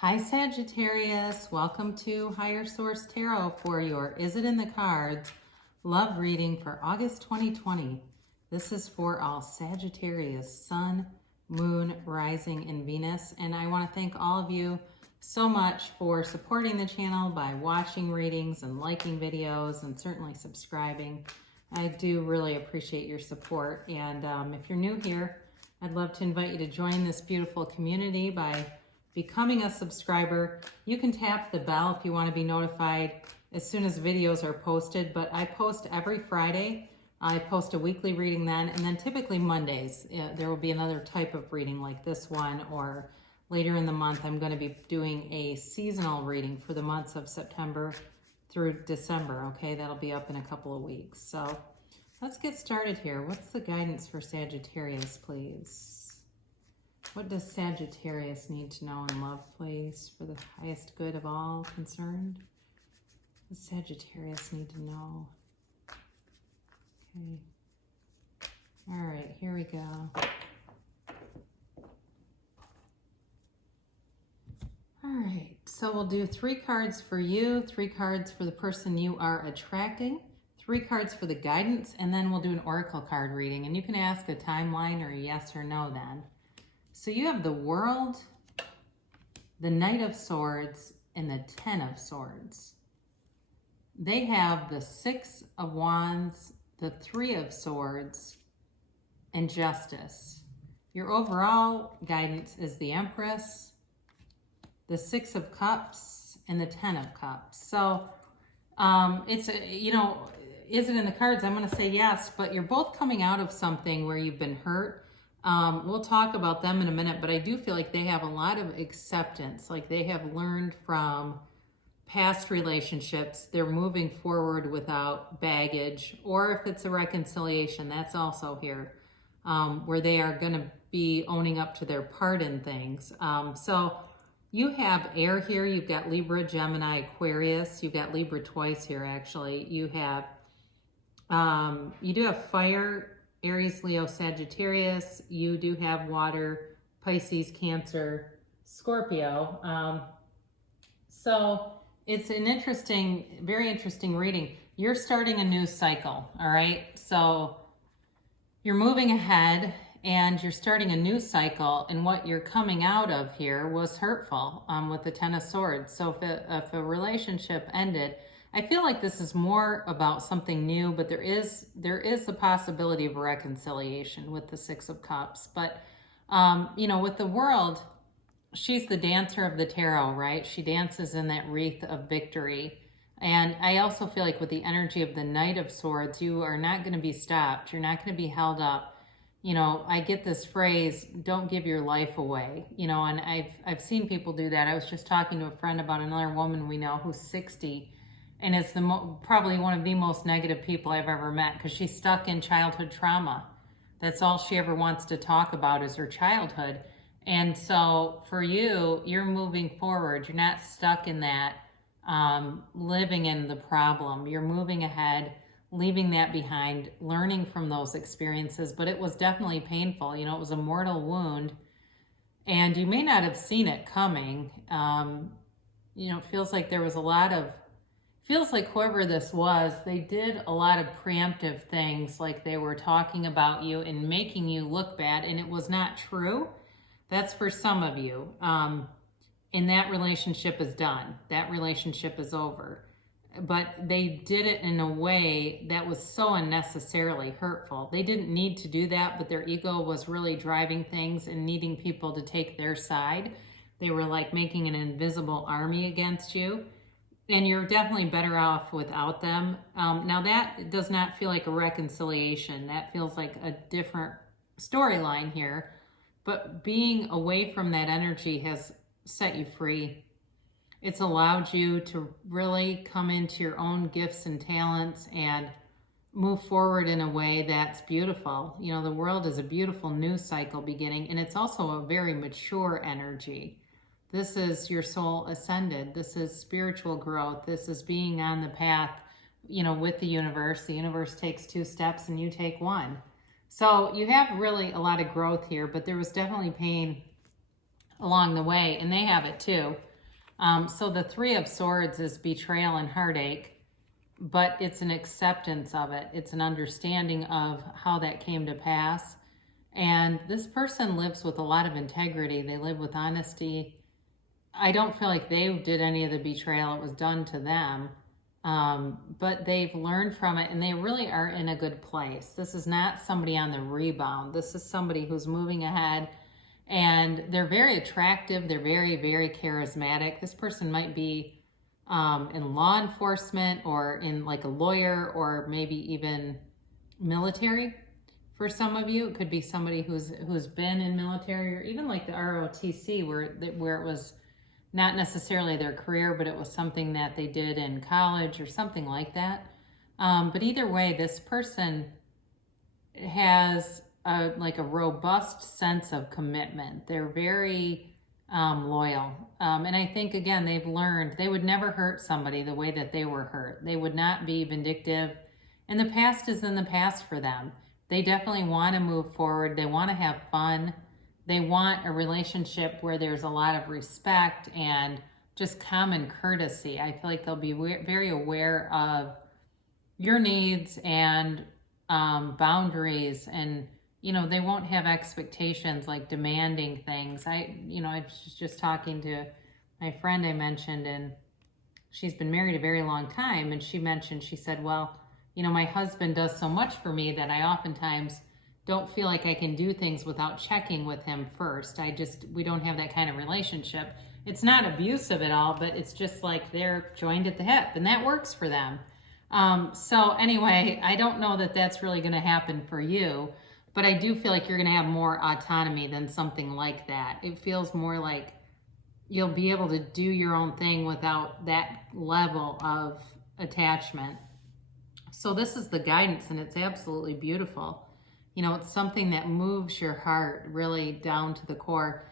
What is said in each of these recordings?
Hi Sagittarius, welcome to Higher Source Tarot for your Is It in the Cards love reading for August 2020. This is for all Sagittarius, Sun, Moon, Rising, and Venus. And I want to thank all of you so much for supporting the channel by watching readings and liking videos and certainly subscribing. I do really appreciate your support. And if you're new here, I'd love to invite you to join this beautiful community by becoming a subscriber. You can tap the bell if you want to be notified as soon as videos are posted, but I post every Friday. I post a weekly reading then, and then typically Mondays, there will be another type of reading like this one, or later in the month, I'm going to be doing a seasonal reading for the months of September through December, okay? That'll be up in a couple of weeks. So let's get started here. What's the guidance for Sagittarius, please? What does Sagittarius need to know in love, please, for the highest good of all concerned? What does Sagittarius need to know? Okay. All right, here we go. All right, so we'll do 3 cards for you, 3 cards for the person you are attracting, 3 cards for the guidance, and then we'll do an oracle card reading. And you can ask a timeline or a yes or no then. So you have the World, the Knight of Swords, and the Ten of Swords. They have the 6 of Wands, the 3 of Swords, and Justice. Your overall guidance is the Empress, the 6 of Cups, and the 10 of Cups. So it's, is it in the cards? I'm going to say yes, but you're both coming out of something where you've been hurt. We'll talk about them in a minute, but I do feel like they have a lot of acceptance, like they have learned from past relationships. They're moving forward without baggage, or if it's a reconciliation, that's also here, where they are going to be owning up to their part in things. So you have air here. You've got Libra, Gemini, Aquarius. You've got Libra twice here, actually. You have, you do have fire, Aries, Leo, Sagittarius. You do have water, Pisces, Cancer, Scorpio. So it's an interesting, very interesting reading. You're starting a new cycle, all right? So you're moving ahead and you're starting a new cycle, and what you're coming out of here was hurtful with the Ten of Swords. So if a relationship ended, I feel like this is more about something new, but there is the possibility of a reconciliation with the 6 of Cups. But, with the World, she's the dancer of the tarot, right? She dances in that wreath of victory. And I also feel like with the energy of the Knight of Swords, you are not going to be stopped. You're not going to be held up. I get this phrase, don't give your life away, and I've seen people do that. I was just talking to a friend about another woman we know who's 60, and it's probably one of the most negative people I've ever met, because she's stuck in childhood trauma. That's all she ever wants to talk about is her childhood. And so for you, you're moving forward. You're not stuck in that, living in the problem. You're moving ahead, leaving that behind, learning from those experiences. But it was definitely painful. It was a mortal wound, and you may not have seen it coming. It feels like there was a lot of, feels like whoever this was, they did a lot of preemptive things, like they were talking about you and making you look bad, and it was not true. That's for some of you. And that relationship is done. That relationship is over. But they did it in a way that was so unnecessarily hurtful. They didn't need to do that, but their ego was really driving things and needing people to take their side. They were like making an invisible army against you. And you're definitely better off without them. Now that does not feel like a reconciliation. That feels like a different storyline here. But being away from that energy has set you free. It's allowed you to really come into your own gifts and talents and move forward in a way that's beautiful. The world is a beautiful news cycle beginning, and it's also a very mature energy. This is your soul ascended. This is spiritual growth. This is being on the path, with the universe. The universe takes 2 steps and you take 1. So you have really a lot of growth here, but there was definitely pain along the way, and they have it too. So the Three of Swords is betrayal and heartache, but it's an acceptance of it. It's an understanding of how that came to pass. And this person lives with a lot of integrity. They live with honesty. I don't feel like they did any of the betrayal. It was done to them. But they've learned from it and they really are in a good place. This is not somebody on the rebound. This is somebody who's moving ahead, and they're very attractive. They're very, very charismatic. This person might be in law enforcement or in like a lawyer or maybe even military. For some of you, it could be somebody who's been in military or even like the ROTC where it was not necessarily their career, but it was something that they did in college or something like that. But either way, this person has a robust sense of commitment. They're very loyal. And I think, again, they've learned they would never hurt somebody the way that they were hurt. They would not be vindictive. And the past is in the past for them. They definitely want to move forward. They want to have fun. They want a relationship where there's a lot of respect and just common courtesy. I feel like they'll be very aware of your needs and boundaries, and they won't have expectations like demanding things. I was just talking to my friend I mentioned, and she's been married a very long time, and she said, well, my husband does so much for me that I oftentimes don't feel like I can do things without checking with him first. We don't have that kind of relationship. It's not abusive at all, but it's just like they're joined at the hip, and that works for them. So anyway, I don't know that that's really going to happen for you, but I do feel like you're going to have more autonomy than something like that. It feels more like you'll be able to do your own thing without that level of attachment. So this is the guidance, and it's absolutely beautiful. It's something that moves your heart really down to the core.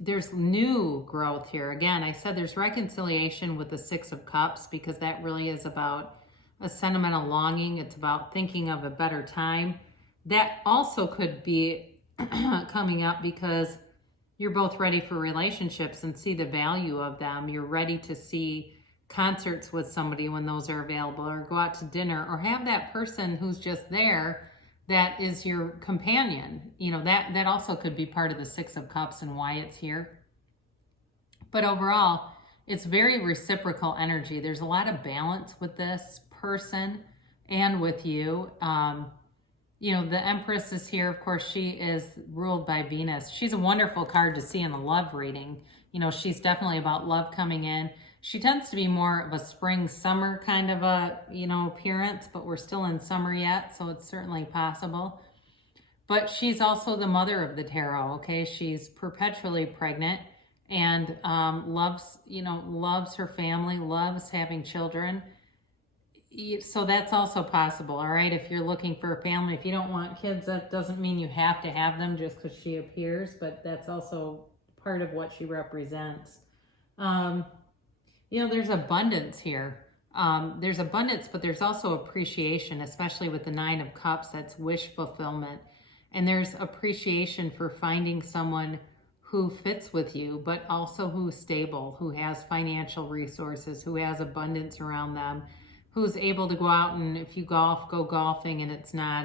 There's new growth here. Again, I said there's reconciliation with the Six of Cups because that really is about a sentimental longing. It's about thinking of a better time. That also could be coming up because you're both ready for relationships and see the value of them. You're ready to see concerts with somebody when those are available, or go out to dinner, or have that person who's just there that is your companion. That also could be part of the Six of Cups and why it's here. But overall, it's very reciprocal energy. There's a lot of balance with this person and with you. The Empress is here. Of course, she is ruled by Venus. She's a wonderful card to see in a love reading. She's definitely about love coming in. She tends to be more of a spring, summer kind of a, appearance, but we're still in summer yet, so it's certainly possible. But she's also the mother of the tarot, okay? She's perpetually pregnant and loves her family, loves having children. So that's also possible, all right? If you're looking for a family, if you don't want kids, that doesn't mean you have to have them just because she appears, but that's also part of what she represents. There's abundance here. There's abundance, but there's also appreciation, especially with the Nine of Cups. That's wish fulfillment. And there's appreciation for finding someone who fits with you, but also who's stable, who has financial resources, who has abundance around them, who's able to go out and if you golf, go golfing, and it's not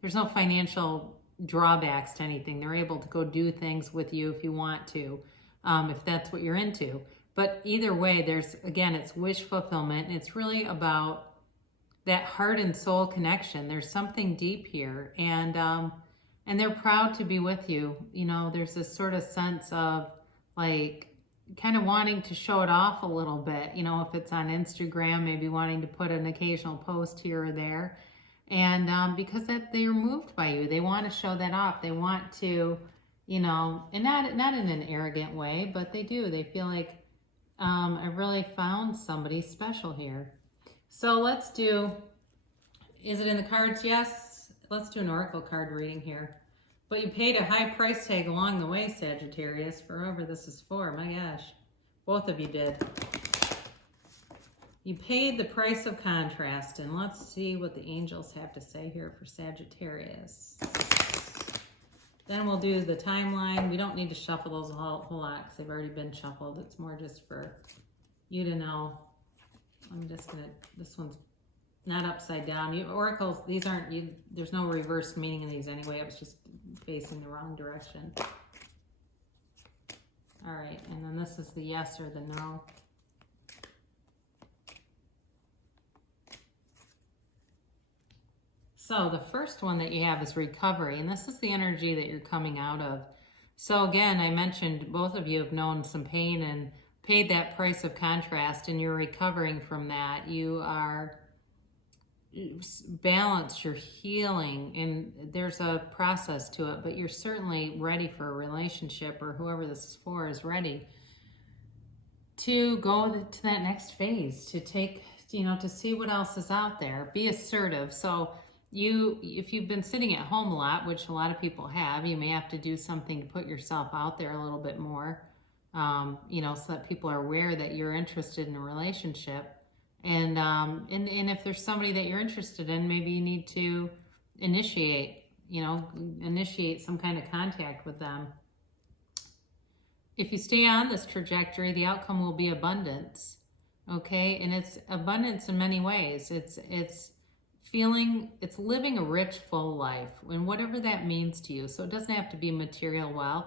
there's no financial drawbacks to anything. They're able to go do things with you if you want to, if that's what you're into. But either way, it's wish fulfillment. And it's really about that heart and soul connection. There's something deep here, and they're proud to be with you. There's this sort of sense of like kind of wanting to show it off a little bit. If it's on Instagram, maybe wanting to put an occasional post here or there, and because they're moved by you, they want to show that off. They want to, and not in an arrogant way, but they do. They feel like I really found somebody special here. So let's do, is it in the cards? Yes. Let's do an oracle card reading here. But you paid a high price tag along the way, Sagittarius, for whoever this is for. My gosh. Both of you did. You paid the price of contrast. And let's see what the angels have to say here for Sagittarius. Then we'll do the timeline. We don't need to shuffle those a whole lot because they've already been shuffled. It's more just for you to know. I'm just gonna, this one's not upside down. Oracles, these aren't, there's no reverse meaning in these anyway. It was just facing the wrong direction. All right, and then this is the yes or the no. So the first one that you have is recovery, and this is the energy that you're coming out of. So again, I mentioned both of you have known some pain and paid that price of contrast, and you're recovering from that. You are balanced, you're healing, and there's a process to it, but you're certainly ready for a relationship, or whoever this is for is ready to go to that next phase, to take, to see what else is out there. Be assertive. So if you've been sitting at home a lot, which a lot of people have, you may have to do something to put yourself out there a little bit more, so that people are aware that you're interested in a relationship. And if there's somebody that you're interested in, maybe you need to initiate some kind of contact with them. If you stay on this trajectory, the outcome will be abundance. Okay, and it's abundance in many ways. It's living a rich, full life, and whatever that means to you. So it doesn't have to be material wealth.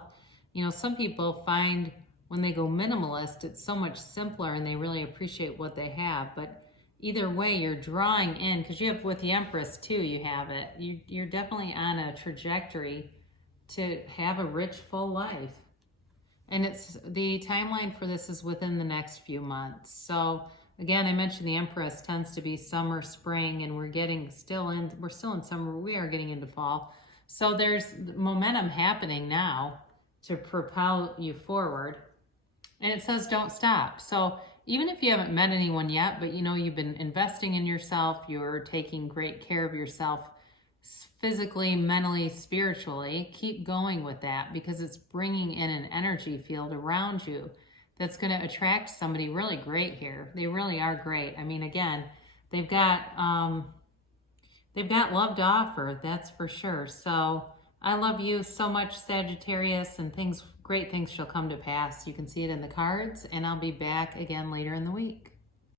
Some people find when they go minimalist, it's so much simpler and they really appreciate what they have. But either way, you're drawing in, because you have, with the Empress too, you have it. You're definitely on a trajectory to have a rich, full life. And it's the timeline for this is within the next few months. So again, I mentioned the Empress tends to be summer, spring, and we're still in summer. We are getting into fall. So there's momentum happening now to propel you forward. And it says don't stop. So even if you haven't met anyone yet, but you've been investing in yourself, you're taking great care of yourself physically, mentally, spiritually, keep going with that, because it's bringing in an energy field around you that's going to attract somebody really great here. They really are great. I mean, again, they've got love to offer, that's for sure. So I love you so much, Sagittarius, and great things shall come to pass. You can see it in the cards, and I'll be back again later in the week.